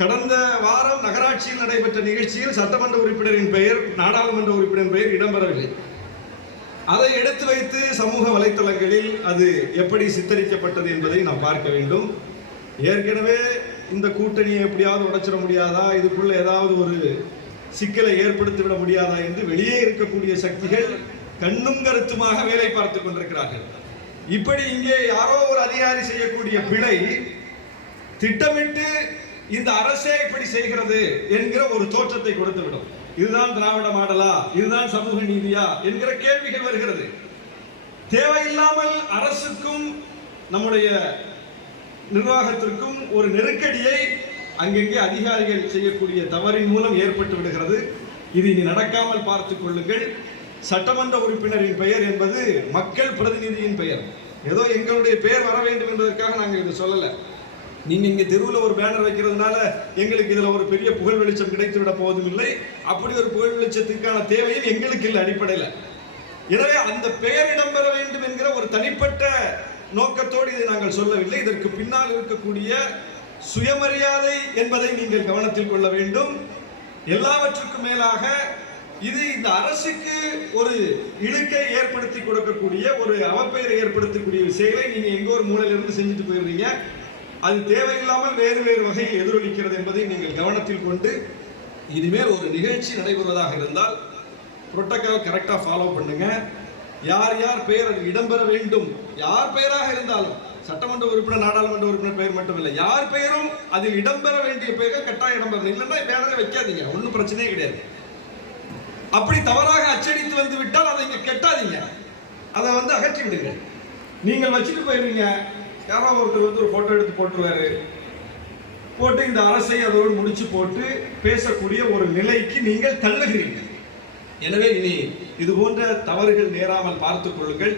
கடந்த வாரம் நகராட்சியில் நடைபெற்ற நிகழ்ச்சியில் சட்டமன்ற உறுப்பினரின் பெயர், நாடாளுமன்ற உறுப்பினரின் பெயர் இடம்பெறவில்லை. அதை எடுத்து வைத்து சமூக வலைத்தளங்களில் அது எப்படி சித்தரிக்கப்பட்டது என்பதை நாம் பார்க்க வேண்டும். ஏற்கனவே இந்த கூட்டணியை எப்படியாவது உடைச்சிட முடியாதா, இதுக்குள்ள ஏதாவது ஒரு சிக்கலை ஏற்படுத்திவிட முடியாதா என்று வெளியே இருக்கக்கூடிய சக்திகள் கண்ணும் கருத்துமாக வேலை பார்த்துக் கொண்டிருக்கிறார்கள். இப்படி இங்கே யாரோ ஒரு அதிகாரி செய்யக்கூடிய பிழை திட்டமிட்டு இந்த அரசே இப்படி செய்கிறது என்கிற ஒரு தோற்றத்தை கொடுத்துவிடும். இதுதான் திராவிட மாடலா, இதுதான் சமூக நீதியா என்கிற கேள்விகள் வருகிறது. தேவையில்லாமல் அரசுக்கும் நம்முடைய நிர்வாகத்திற்கும் ஒரு நெருக்கடியை அங்கங்கே அதிகாரிகள் செய்யக்கூடிய தவறின் மூலம் ஏற்பட்டு விடுகிறது. இது இனி நடக்காமல் பார்த்துக் கொள்ளுங்கள். சட்டமன்ற உறுப்பினரின் பெயர் என்பது மக்கள் பிரதிநிதியின் பெயர். ஏதோ எங்களுடைய பெயர் வர வேண்டும் என்பதற்காக நாங்கள் இது சொல்லலை. நீங்க இங்க தெருவில் ஒரு பேனர் வைக்கிறதுனால எங்களுக்கு இதுல ஒரு பெரிய புகழ் வெளிச்சம் கிடைத்து விட போவதும் இல்லை. அப்படி ஒரு புகழ் வெளிச்சத்துக்கான தேவையும் எங்களுக்கு இல்லை அடிப்படையில். எனவே அந்த பெயர் இடம்பெற வேண்டும் என்கிற ஒரு தனிப்பட்ட நோக்கத்தோடு இதை நாங்கள் சொல்லவில்லை. இதற்கு பின்னால் இருக்கக்கூடிய சுயமரியாதை என்பதை நீங்கள் கவனத்தில் கொள்ள வேண்டும். எல்லாவற்றுக்கும் மேலாக இது இந்த அரசுக்கு ஒரு இழுக்கை ஏற்படுத்தி கொடுக்கக்கூடிய, ஒரு அவப்பெயரை ஏற்படுத்தக்கூடிய விஷயங்களை நீங்க எங்க ஒரு மூலையிலிருந்து செஞ்சுட்டு போயிருந்தீங்க. அது தேவையில்லாமல் வேறு வேறு வகையில் எதிரொலிக்கிறது என்பதை நீங்கள் கவனத்தில் கொண்டு, இனிமேல் ஒரு நிகழ்ச்சி நடைபெறுவதாக இருந்தால் புரோட்டோகால் கரெக்டாக ஃபாலோ பண்ணுங்க. யார் யார் பெயர் அதில் இடம்பெற வேண்டும், யார் பெயராக இருந்தாலும், சட்டமன்ற உறுப்பினர், நாடாளுமன்ற உறுப்பினர் பெயர் மட்டும் இல்லை, யார் பெயரும் அதில் இடம்பெற வேண்டிய பெயர்கள் கட்டாயம் இடம்பெறணும். இல்லைன்னா பேனரை வைக்காதீங்க, ஒன்றும் பிரச்சனையே கிடையாது. அப்படி தவறாக அச்சடித்து வந்து விட்டால் அதை இங்கே கெட்டாதீங்க, அதை அகற்றி விடுங்க. நீங்கள் வச்சுட்டு போயிருவீங்க, யாராவது ஒருத்தர் ஒரு போட்டோ எடுத்து போட்டுருவாரு, போட்டு இந்த அரசை அதோடு முடிச்சு போட்டு பேசக்கூடிய ஒரு நிலைக்கு நீங்கள் தள்ளுகிறீர்கள். எனவே இனி இது போன்ற தவறுகள் நேராமல் பார்த்துக் கொள்ளுங்கள்.